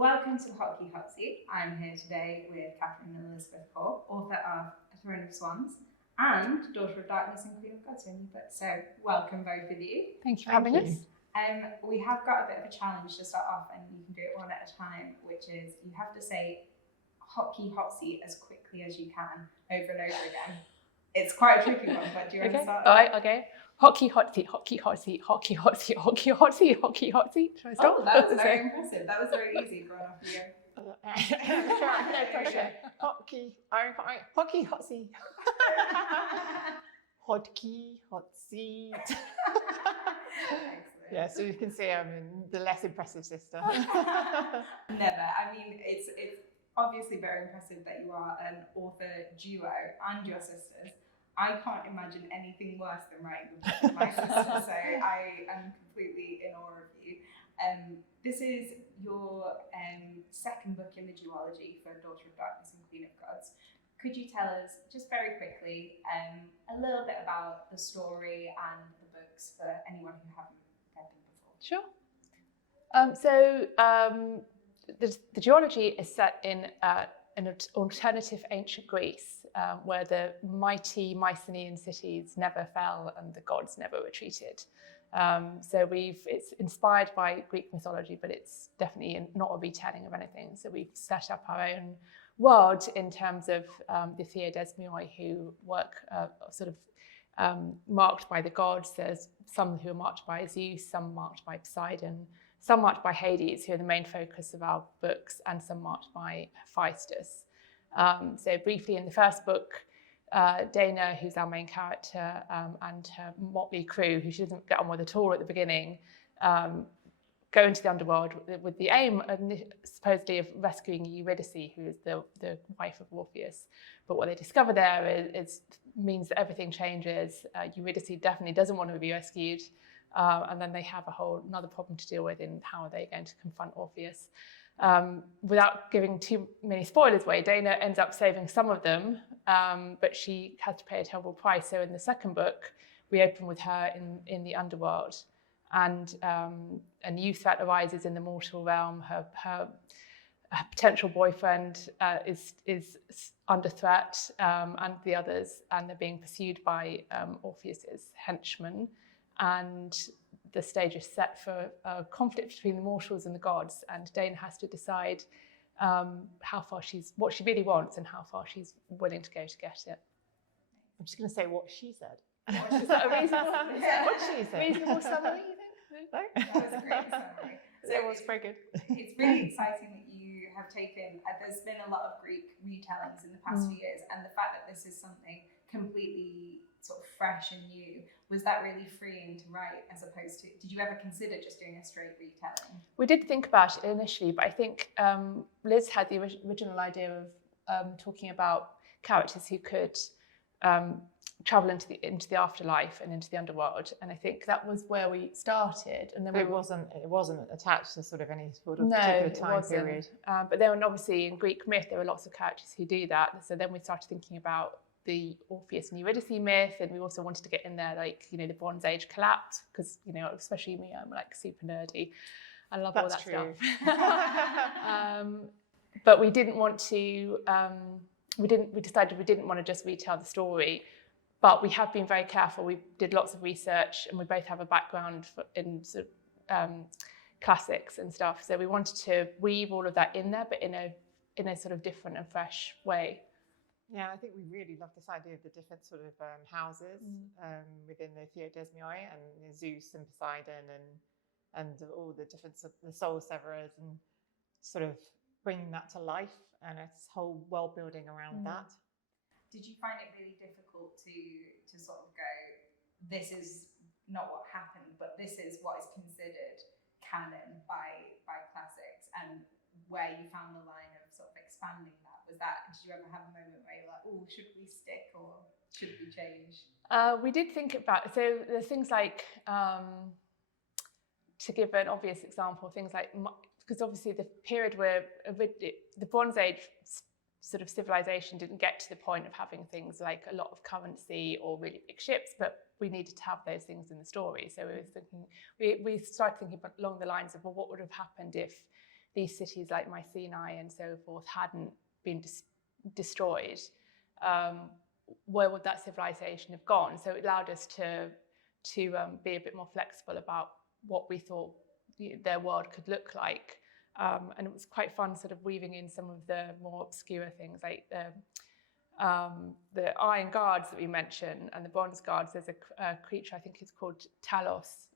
Welcome to Hotkey Hot Seat. I'm here today with Katharine and Elizabeth Corr, author of THRONE of Swans and Daughter of Darkness and Queen of Gods. So welcome both of you. Thank you for having us. We have got a bit of a challenge to start off, and you can do it one at a time, which is you have to say Hotkey Hot Seat as quickly as you can over and over again. It's quite a tricky one, but do you want to start? All right, okay. Hotkey hot seat, hotkey hot seat, hotkey hot seat, hotkey hot seat, hotkey hot seat. Should I start? Oh, that was very impressive. That was very easy going off you. No pressure. Hotkey, hotkey hot seat. Hotkey hot seat. Yeah, so you can see I'm the less impressive sister. Never. I mean, it's obviously very impressive that you are an author duo and your sisters. I can't imagine anything worse than writing with my sister, so I am completely in awe of you. This is your second book in the duology for Daughter of Darkness and Queen of Gods. Could you tell us, just very quickly, a little bit about the story and the books for anyone who haven't read them before? Sure. The duology is set in an alternative ancient Greece, where the mighty Mycenaean cities never fell and the gods never retreated. It's inspired by Greek mythology, but it's definitely not a retelling of anything. So we've set up our own world in terms of the theodesmioi, who work marked by the gods. There's some who are marked by Zeus, some marked by Poseidon, some marked by Hades, who are the main focus of our books, and some marked by Hephaestus. So briefly, in the first book, Dana, who's our main character, and her motley crew, who she doesn't get on with at all at the beginning, go into the underworld with the aim, supposedly, of rescuing Eurydice, who is the wife of Orpheus. But what they discover there means that everything changes. Eurydice definitely doesn't want to be rescued. And then they have another problem to deal with in how are they going to confront Orpheus. Without giving too many spoilers away, Dana ends up saving some of them, but she has to pay a terrible price. So in the second book, we open with her in the underworld, and a new threat arises in the mortal realm. Her potential boyfriend is under threat, and the others, and they're being pursued by Orpheus's henchmen. And the stage is set for a conflict between the mortals and the gods, and Dana has to decide what she really wants and how far she's willing to go to get it. I'm just going to say what she said. Is that a reasonable, what she said? reasonable summary, you think? No? That was a great summary. So It was very good. It's really exciting that you have taken, there's been a lot of Greek retellings in the past few years, and the fact that this is something completely sort of fresh and new, was that really freeing to write, as opposed to, did you ever consider just doing a straight retelling? We did think about it initially, but I think Liz had the original idea of talking about characters who could travel into the afterlife and into the underworld, and I think that was where we started. And then it wasn't attached to sort of any sort of particular time period. But then obviously in Greek myth there were lots of characters who do that. So then we started thinking about the Orpheus and Eurydice myth, and we also wanted to get in there, like, the Bronze Age collapse, because especially me, I'm like super nerdy. I love all that true. stuff. But we didn't want to. We decided we didn't want to just retell the story, but we have been very careful. We did lots of research, and we both have a background in sort of, classics and stuff. So we wanted to weave all of that in there, but in a sort of different and fresh way. Yeah, I think we really love this idea of the different sort of houses within the theodesmioi, and Zeus and Poseidon, and all the different the soul severers, and sort of bringing that to life, and its whole world building around that. Did you find it really difficult to sort of go, this is not what happened, but this is what is considered canon by classics, and where you found the line of sort of expanding that? Did you ever have a moment where you're like, oh, should we stick or should we change? We did think about it. So there's things like, to give an obvious example, things like, because obviously the period where the Bronze Age sort of civilization didn't get to the point of having things like a lot of currency or really big ships, but we needed to have those things in the story. So we started thinking along the lines of, well, what would have happened if these cities like Mycenae and so forth hadn't been destroyed, where would that civilization have gone? So it allowed us to be a bit more flexible about what we thought their world could look like. And it was quite fun sort of weaving in some of the more obscure things like the Iron Guards that we mentioned and the Bronze Guards. There's a creature, I think it's called Talos,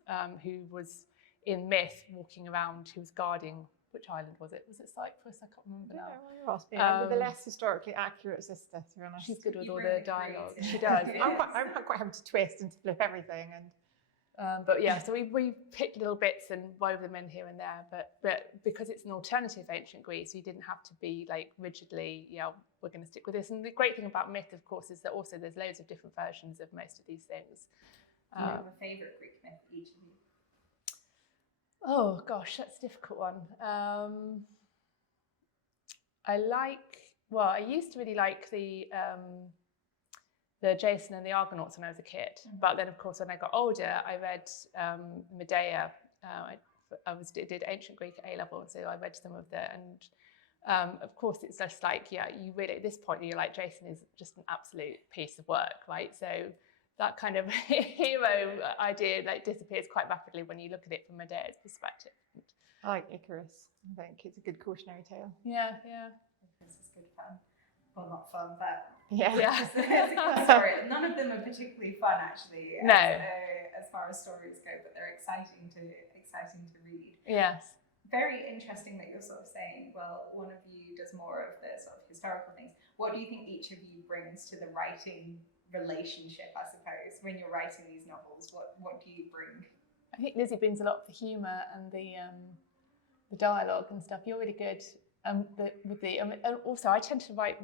who was in myth walking around, who was guarding, which island was it? Was it Cyprus? I can't remember now. Yeah, the less historically accurate sister, to be honest. She's good with You all bring the the dialogue. creative. She does. I'm quite happy to twist and to flip everything. And But yeah, so we picked little bits and wove them in here and there. But because it's an alternative ancient Greece, you didn't have to be like rigidly, we're going to stick with this. And the great thing about myth, of course, is that also there's loads of different versions of most of these things. Do you have a favourite Greek myth, each of you? Oh gosh, that's a difficult one. I used to really like the Jason and the Argonauts when I was a kid. But then, of course, when I got older, I read Medea. I did ancient Greek at A-level, so I read some of that. And of course, it's just like, you really, at this point, you're like, Jason is just an absolute piece of work, right? So that kind of hero idea disappears quite rapidly when you look at it from Medea's perspective. I like Icarus. I think it's a good cautionary tale. Yeah. This is good fun. Well, not fun, but Yeah. sorry, none of them are particularly fun, actually. No. As far as stories go, but they're exciting to read. Yes. Very interesting that you're sort of saying, well, one of you does more of the sort of historical things. What do you think each of you brings to the writing relationship, I suppose, when you're writing these novels? What do you bring? I think Lizzie brings a lot of the humour and the dialogue and stuff. You're really good and also I tend to write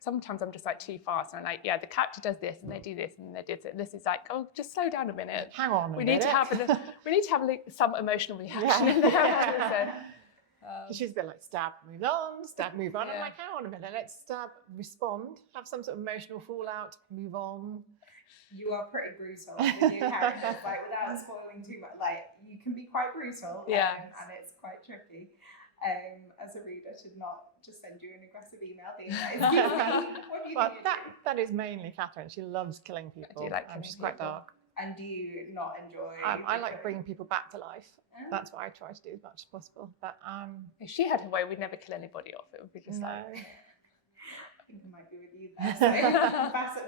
sometimes I'm just like too fast, and I'm like, the character does this and they do this and they do this. And this is like, oh, just slow down a minute. Hang on a minute. Need to have some emotional reaction in there. She's a bit like stab, move on, stab, move on. Yeah. I'm like, hang on a minute, let's stab, respond, have some sort of emotional fallout, move on. You are pretty brutal with your characters, like without spoiling too much. Like you can be quite brutal, and it's quite tricky. As a reader, to not just send you an aggressive email being like, "Excuse me, what do you think?" That is mainly Katharine. She loves killing people. I do like killing she's quite people. dark. And do you not enjoy? I like bringing people back to life. That's what I try to do as much as possible. But if she had her way, we'd never kill anybody off. It would be just like. I think I might be with you there. So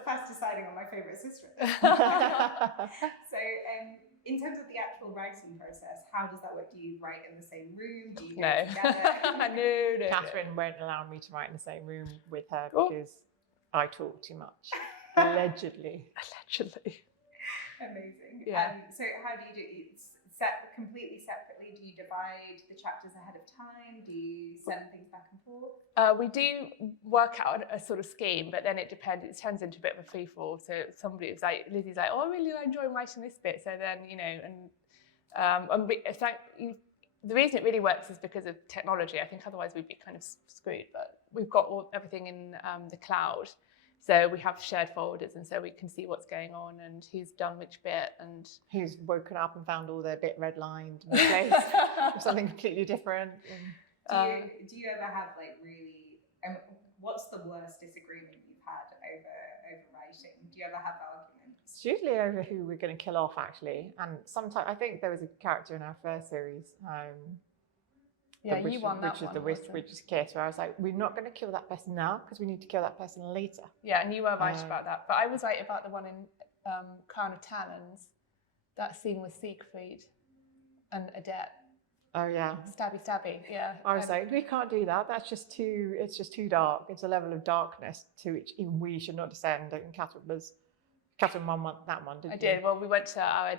fast deciding on my favourite sister. So, in terms of the actual writing process, how does that work? Do you write in the same room? Do you go together? No. Catherine won't allow me to write in the same room with her because I talk too much. Allegedly. Amazing. Yeah. So how do you do it? Set completely separately? Do you divide the chapters ahead of time? Do you send things back and forth? We do work out a sort of scheme, but then it depends. It turns into a bit of a free fall. So somebody was like, Lizzie's like, oh, I really enjoy writing this bit. So then, it's like the reason it really works is because of technology. I think otherwise we'd be kind of screwed. But we've got everything in the cloud. So we have shared folders, and so we can see what's going on and who's done which bit and who's woken up and found all their bit redlined and replaced with something completely different. Do you ever have like really? What's the worst disagreement you've had over writing? Do you ever have arguments? It's usually over who we're going to kill off, actually. And sometimes I think there was a character in our first series. You won that one. Which is Kiss, where I was like, we're not going to kill that person now because we need to kill that person later. Yeah, and you were right about that. But I was right about the one in Crown of Talons. That scene with Siegfried and Adet. Oh yeah. Stabby, yeah. I was like, we can't do that. It's just too dark. It's a level of darkness to which even we should not descend. And Catherine won that one, didn't you? I did. Well, we went to I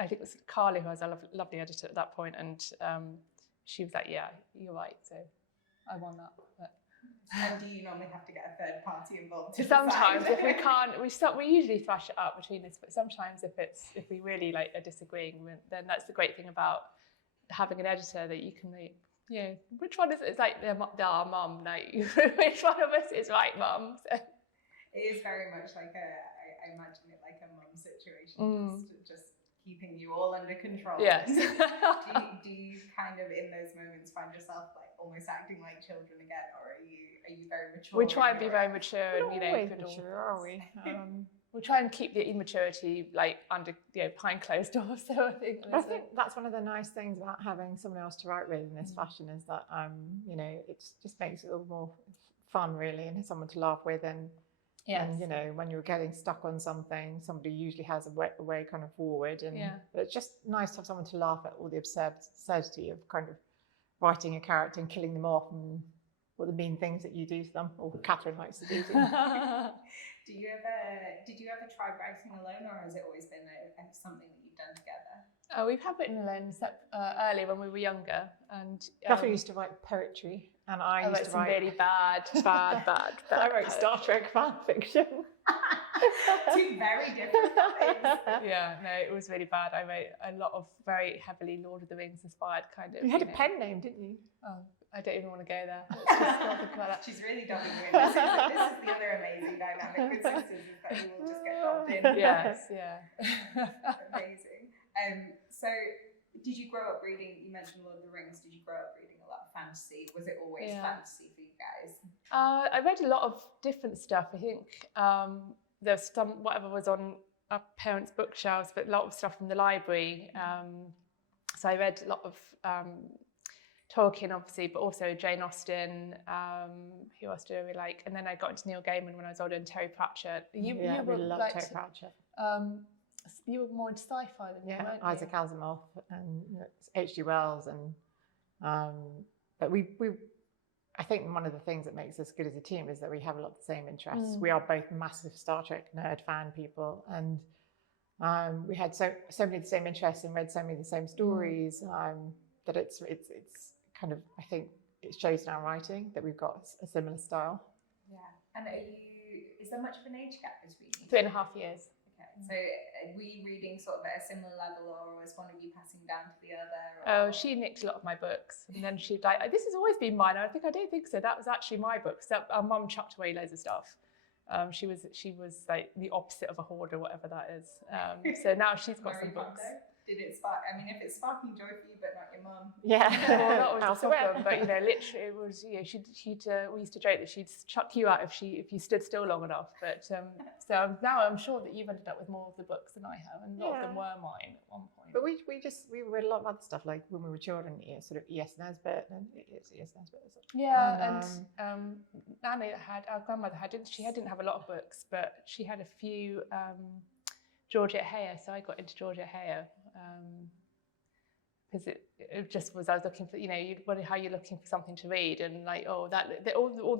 think it was Carly, who was our lovely editor at that point, and she was like, yeah, you're right. So I won that. But. And do you normally have to get a third party involved? Sometimes, if we can't, we usually thrash it up between us. But sometimes, if we really are disagreeing, then that's the great thing about having an editor, that you can, which one is it? It's like our mum. Which one of us is right, mum? So. It is very much like I imagine it like a mum situation. Just keeping you all under control. Yes. do you kind of in those moments find yourself like almost acting like children again, or are you very mature? We try and be very mature, and We're you know, always good mature, are we? we try and keep the immaturity like under, you know, behind closed doors. So I think that's one of the nice things about having someone else to write with in this fashion is that you know, it just makes it a little more fun really, and someone to laugh with, and you know, when you're getting stuck on something, somebody usually has a way kind of forward, and but it's just nice to have someone to laugh at all the absurdity of kind of writing a character and killing them off, and all the mean things that you do to them, or Katharine likes to do to them. Did you ever try writing alone, or has it always been something that you've done together? Oh, we've had written alone earlier when we were younger, and Katharine used to write poetry, and I used to some write really bad. I wrote Star Trek fan fiction. Two very different things. Yeah, no, it was really bad. I wrote a lot of very heavily Lord of the Rings inspired kind of. You had a pen name, didn't you? Oh, I don't even want to go there. Let's just not think about that. She's really dubbing you in. This is the other amazing dynamic with sisters, is that you will just get dubbed in. Yes, yeah. Amazing. So did you grow up reading, you mentioned Lord of the Rings, did you grow up reading a lot of fantasy? Was it always fantasy for you guys? I read a lot of different stuff. I think there's some, whatever was on our parents' bookshelves, but a lot of stuff from the library. So I read a lot of Tolkien, obviously, but also Jane Austen. Who else do I really like? And then I got into Neil Gaiman when I was older, and Terry Pratchett. You really loved Terry Pratchett. You were more into sci-fi than me, weren't you? Isaac Asimov and H.G. Wells, and but we I think one of the things that makes us good as a team is that we have a lot of the same interests. We are both massive Star Trek nerd fan people, and we had so many of the same interests and read so many of the same stories that it's kind of, I think it shows in our writing that we've got a similar style. Yeah. And is there much of an age gap between you? 3.5 years. So are we reading sort of at a similar level, or was one of you passing down to the other? Or? Oh, she nicked a lot of my books, and then she'd like, "This has always been mine." I don't think so. That was actually my books. Our mum chucked away loads of stuff. She was like the opposite of a hoarder, whatever that is. So now she's got some books. Did it spark? I mean, if it's sparking joy for you, but not your mum. Yeah, well, that was the problem. But you know, literally, it was. You know, we used to joke that she'd chuck you out if you stood still long enough. But so now I'm sure that you've ended up with more of the books than I have, and a lot of them were mine at one point. But we read a lot of other stuff, like when we were children, sort of E.S. Nesbit, and it's E.S. Nesbit. Yeah, and Nanny our grandmother didn't have a lot of books, but she had a few. Georgette Heyer, so I got into Georgette Heyer because it just was, I was looking for, you know, how you're looking for something to read, and like, all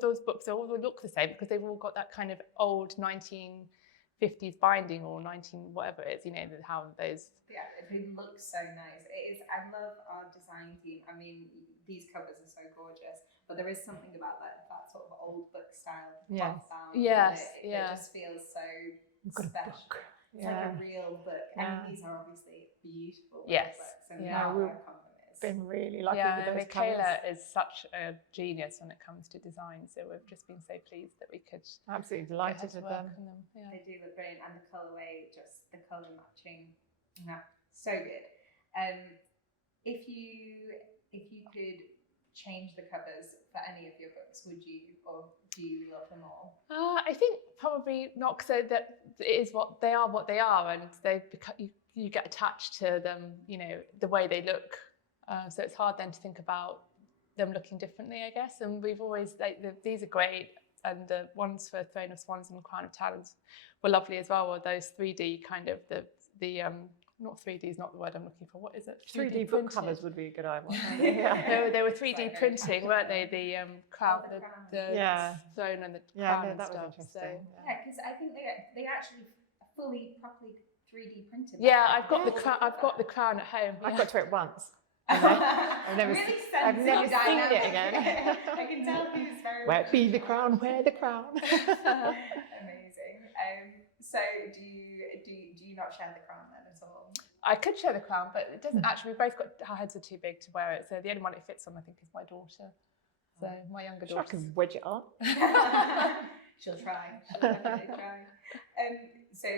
those books all look the same because they've all got that kind of old 1950s binding, or 19 whatever it is, you know, how those. Yeah, they look so nice. It is. I love our design team. I mean, these covers are so gorgeous, but there is something about that sort of old book style. Yes. It just feels so special. It's like a real book. And these are obviously beautiful books. And now we've been really lucky with those Michaela is such a genius when it comes to design, so we've just been so pleased that we could absolutely delighted with them. Yeah. They do look brilliant, and the colourway, just the colour matching, so good. If you could change the covers for any of your books, would you, or do you love them all? I think probably not, so that it is what they are, and you get attached to them, you know, the way they look. So it's hard then to think about them looking differently, I guess. And we've always, these are great, and the ones for Throne of Swans and Crown of Talons were lovely as well. Or those 3D kind of not 3D is not the word I'm looking for. What is it? 3D book covers would be a good idea. No, they were 3D printing, weren't they? The crown, the throne, and the crown and that stuff. Was interesting. Yeah, because I think they actually properly 3D printed. Yeah, I've got the crown at home. I've got to it once. I've never seen it again. I can tell who's very. Where be the crown? Wear the crown. Amazing. So do you not share the crown then at all? I could share the crown, but it doesn't actually. We both got, our heads are too big to wear it, so the only one it fits on, I think, is my daughter. So So my younger Sure, I daughter. can wedge it on. She'll try. She'll definitely try. So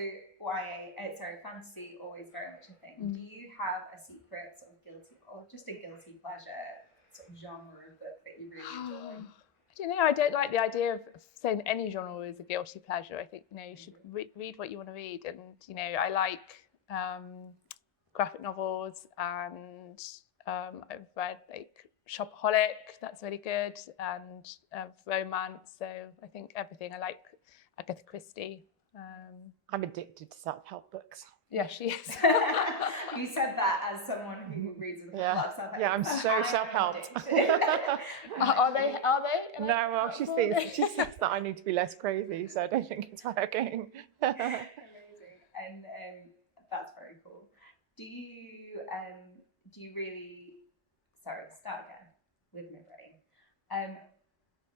fantasy, always very much a thing. Do you have a secret sort of guilty, or just a guilty pleasure sort of genre of book that you really enjoy? I don't know. I don't like the idea of saying any genre is a guilty pleasure. I think you should read what you want to read, and I like graphic novels, and I've read like Shopaholic, that's really good, and romance. So I think everything. I like Agatha Christie. I'm addicted to self-help books. Yeah, she is. You said that as someone who reads a lot of self-help. Yeah, I'm so self-helped. Are they? No, well, she says that I need to be less crazy, so I don't think it's working. Amazing, and that's very cool. Do you really? Sorry, start again with my brain.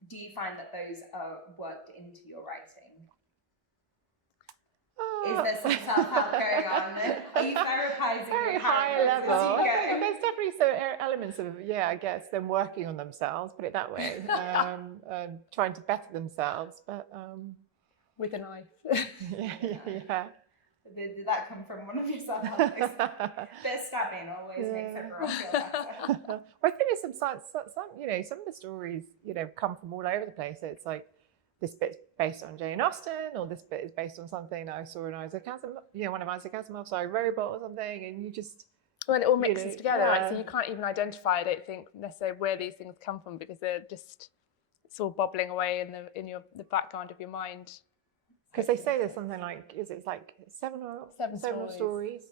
Do you find that those are worked into your writing? Is there some self-help going on? Are you therapizing Very your high characters level. as you go? There's definitely some elements of, I guess, them working on themselves, put it that way, trying to better themselves, but With a knife. yeah. Did that come from one of your self-help books? Bit of stabbing always makes everyone feel better. Well, I think there's some science, some of the stories, come from all over the place. So it's like this bit's based on Jane Austen, or this bit is based on something I saw in Isaac Asimov, one of Isaac Asimov's, I Robot or something, and you just... Well, it all mixes together, right? So you can't even identify, I don't think, necessarily where these things come from, because they're just, it's all bubbling away in the background of your mind. Because they say there's something like, it's like seven stories,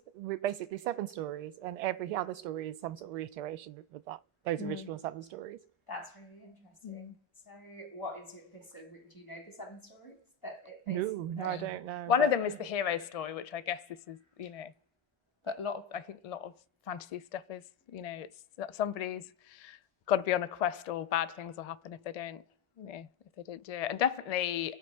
basically 7 stories, and every other story is some sort of reiteration of those original 7 stories. That's really interesting. So what is this, do you know the 7 stories? No, I don't know. One of them is the hero story, which I guess this is, but I think a lot of fantasy stuff is, it's somebody's got to be on a quest, or bad things will happen if they don't, do it. And definitely,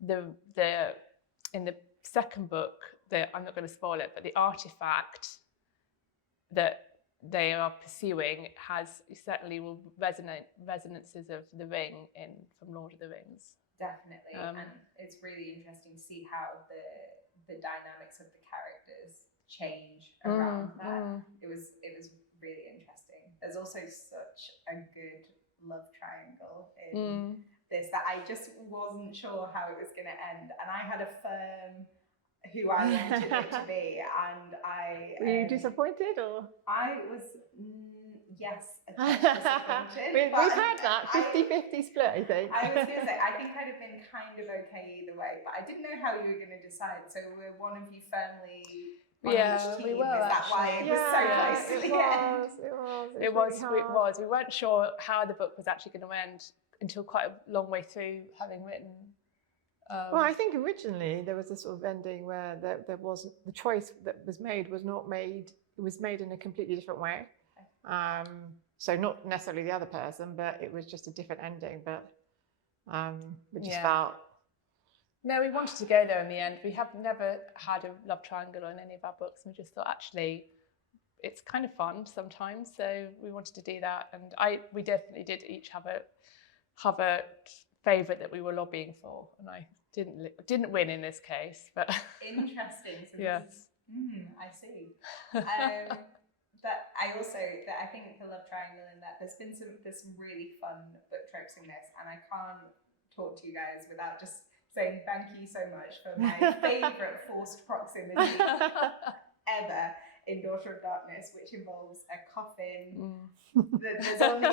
in the second book, I'm not going to spoil it, but the artifact that they are pursuing certainly will resonances of the ring from Lord of the Rings. Definitely, and it's really interesting to see how the dynamics of the characters change around that. It was really interesting. There's also such a good love triangle in this that I just wasn't sure how it was going to end, and I had a firm who I wanted it to be, and were you disappointed, or? I was yes, a touch disappointed. We've had that 50-50 split, I think. I was going to say, I think I'd have been kind of okay either way, but I didn't know how you were going to decide. So were one of you firmly on each team? We were. Is that why it was so close to the end? It was. We weren't sure how the book was actually going to end until quite a long way through having written. Well, I think originally there was a sort of ending where there wasn't, the choice that was made was not made, it was made in a completely different way. So not necessarily the other person, but it was just a different ending, but we just felt... No, we wanted to go there in the end. We have never had a love triangle in any of our books, and we just thought, actually, it's kind of fun sometimes, so we wanted to do that. And we definitely did each have a favourite that we were lobbying for, and I didn't win in this case, but interesting. So yes, I see. But I think the love triangle in that there's some really fun book tropes in this, and I can't talk to you guys without just saying thank you so much for my favourite forced proximity ever in Daughter of Darkness, which involves a coffin. There's only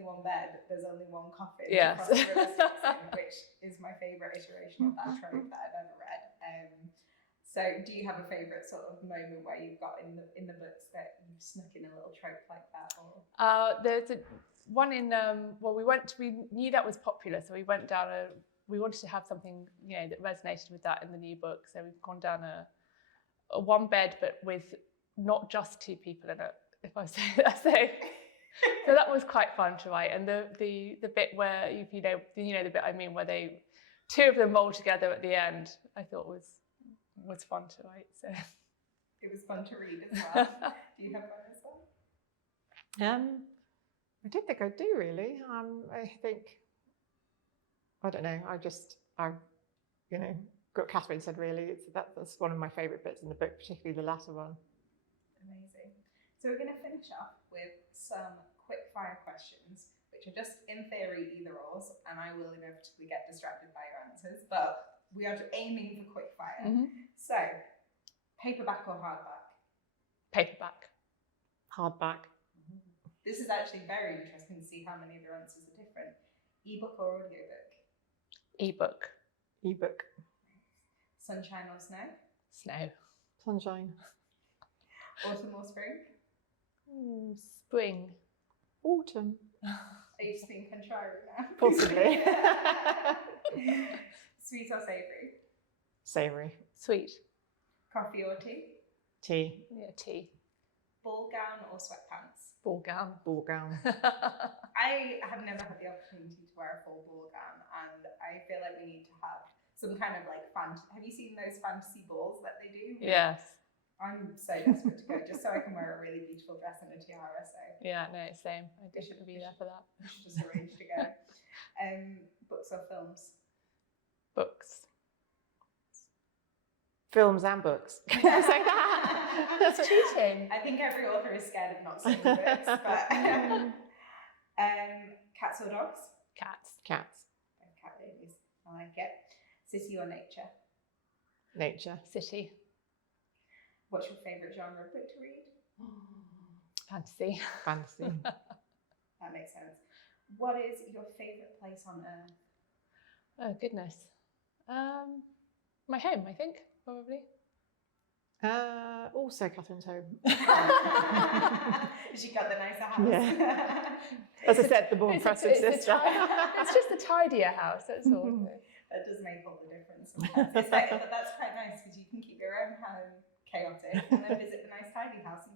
one bed, there's only one coffin across the river Styx, which is my favourite iteration of that trope that I've ever read. So do you have a favourite sort of moment where you've got in the books that you've snuck in a little trope like that? Or there's one in we knew that was popular, so we went down we wanted to have something that resonated with that in the new book, so we've gone down a one bed, but with not just 2 people in it, if I say that. So that was quite fun to write. And the bit where the bit I mean, where 2 of them roll together at the end, I thought was fun to write. So it was fun to read as well. Do you have fun as well? I don't think I do really. I think, I don't know. You know, what Katharine said really. That's one of my favourite bits in the book, particularly the latter one. Amazing. So we're going to finish up with some quick fire questions, which are just in theory either ors, and I will inevitably get distracted by your answers, but we are aiming for quick fire. So, paperback or hardback? Paperback. Hardback. This is actually very interesting to see how many of your answers are different. Ebook or audiobook? Ebook. Ebook. Sunshine or snow? Snow. Sunshine. Autumn or spring? Spring. Autumn. Are you just being contrary now? Possibly. Sweet or savoury? Savoury. Sweet. Coffee or tea? Tea. Yeah, tea. Ball gown or sweatpants? Ball gown. Ball gown. I have never had the opportunity to wear a full ball gown, and I feel like we need to have some kind of like have you seen those fantasy balls that they do? Yes. I'm so desperate to go just so I can wear a really beautiful dress and a tiara. So Yeah, no, same. I definitely be there for that. we should just arrange to go. Books or films? Books. Films and books. Can I say that? That's cheating. I think every author is scared of not saying books, but cats or dogs? Cats. Cats. Cat babies. I like it. City or nature? Nature. City. What's your favourite genre of book to read? Fantasy. Fantasy. That makes sense. What is your favourite place on earth? Oh, goodness. My home, I think, probably. Also Catherine's home. She got the nicer house. Yeah. As I said, the more impressive sister. It's just a tidier house, that's all. That does make all the difference sometimes. But that's quite nice because you can keep your own home chaotic and then visit the nice tidy house.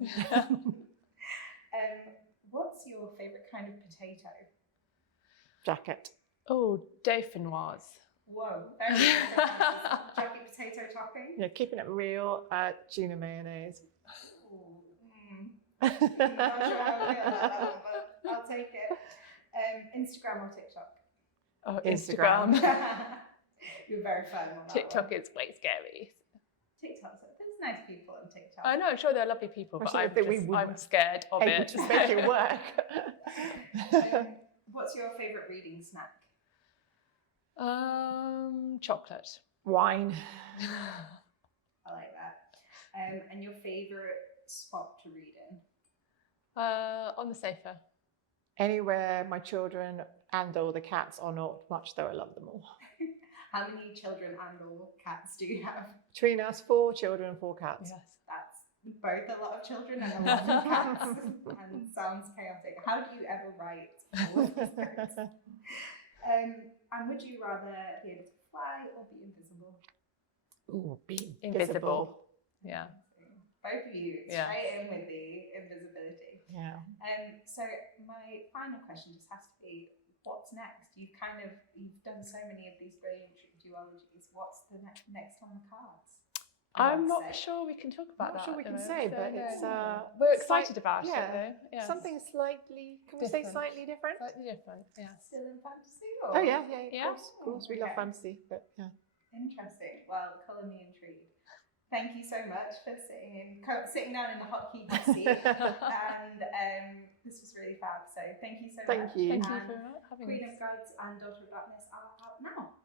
What's your favourite kind of potato? Jacket. Oh, dauphinoise. Whoa, very different. Jacket potato topping? Yeah, keeping it real. Tuna mayonnaise. Not sure how I feel about that one, but I'll take it. Instagram or TikTok? Oh, Instagram. You're very firm on that TikTok one. is quite scary. TikTok's there's nice people on TikTok. I know, I'm sure they're lovely people, but I'm scared of able it. to make it work. What's your favourite reading snack? Chocolate. Wine. I like that. And your favourite spot to read in? On the sofa. Anywhere my children and all the cats are not, much though I love them all. How many children and or cats do you have? Between us, 4 children, 4 cats. Yes. That's both a lot of children and a lot of cats, and sounds chaotic. How do you ever write all of those things? And would you rather be able to fly or be invisible? Ooh, be Invisible. Yeah. Both of you straight in with the invisibility. Yeah. So my final question just has to be, what's next? You've done so many of these brilliant duologies. What's the next on the cards? I'm not sure we can talk about that. I'm not sure we at can the say, moment, but so it's we're excited about it yeah, though. Yes. something slightly. Can we say Different. slightly different? Slightly different. Yes. Still in fantasy? Or? Oh yeah. Yeah. Of course, we love fantasy, but yeah. Interesting. Well, colour me intrigued. Thank you so much for sitting down in the hot seat, and this was really fab. So thank you so much. Thank you. Thank you And for having Queen us. of Gods and Daughter of Darkness are out now.